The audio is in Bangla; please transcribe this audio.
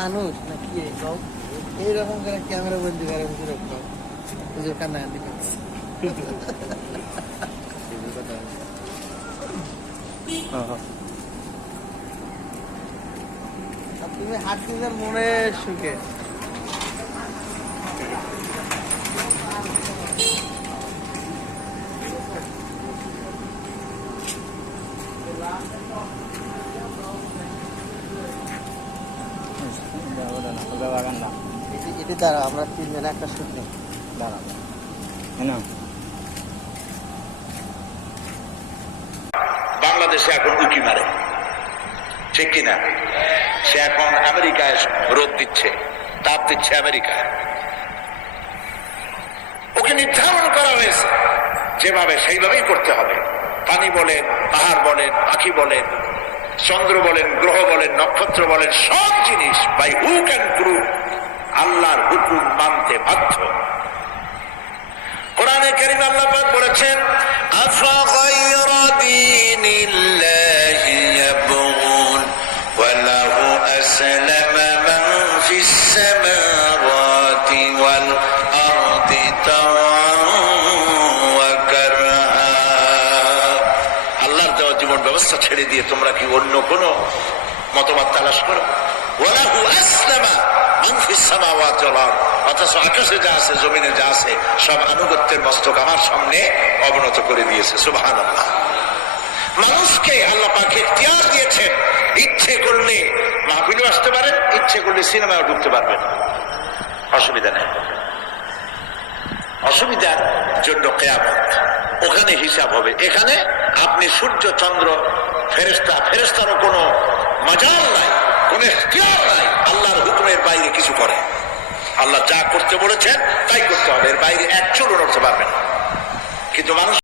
মানুষ নাকি এইরকম করে ক্যামেরা বন্দি করে হুজুর কান্নাকান্দি করে তুমি হাসছিলে মনে সুখে এটি দ্বারা আমরা তিনজনে একটা শুট নেই দাঁড়াবো বাংলাদেশে এখন উঁকি মারে, ঠিক কিনা? সে এখন আমেরিকায় রোদ দিচ্ছে, তাপ দিচ্ছে আমেরিকায়। ওকে নির্ধারণ করা হয়েছে যেভাবে সেইভাবেই করতে হবে। পানি বলেন, পাহাড় বলেন, পাখি বলেন, চন্দ্র বলেন, গ্রহ বলেন, নক্ষত্র বলেন, সব জিনিস বাই হুক অ্যান্ড ক্রুক আল্লাহর হুকুম মানতে বাধ্য। কোরআনে কারীমে আল্লাহ পাক বলেছেন, আফাগায়রা দীনিল্লাহি ইয়াবগুন ওয়া লাহু আসলামা মান ফিস সামাওয়াতি ওয়াল আরদি তাওআন ওয়া কারহা। আল্লাহর দেওয়া জীবন ব্যবস্থা ছেড়ে দিয়ে তোমরা কি অন্য কোন মতবাদ তালাশ করো? ওয়া লাহু আসলামা মান ফিস সামাওয়াতি ওয়াল আরদ, অথচ আকাশে যা আছে, জমিনে যা আছে, সব আনুগত্যের মস্তক আমার সামনে অবনত করে দিয়েছে। সুবহানাল্লাহ। মানুষকে আল্লাহ পাক ইখতিয়ার দিয়েছেন, ইচ্ছে করলে মাহফিলে আসতে পারেন, ইচ্ছে করলে সিনেমায় ঢুকতে পারবেন, অসুবিধা নেই। অসুবিধার জন্য কিয়ামত, ওখানে হিসাব হবে। এখানে আপনি সূর্য, চন্দ্র, ফেরেশতা, ফেরেশতারও কোনো মাজাল নাই, কোনো ইখতিয়ার নাই আল্লাহর হুকুমের বাইরে কিছু করে। আল্লাহ যা করতে বলেছেন তাই করতে হবে, এর বাইরে এক চুলও নড়তে পারবে না। কিন্তু মানুষ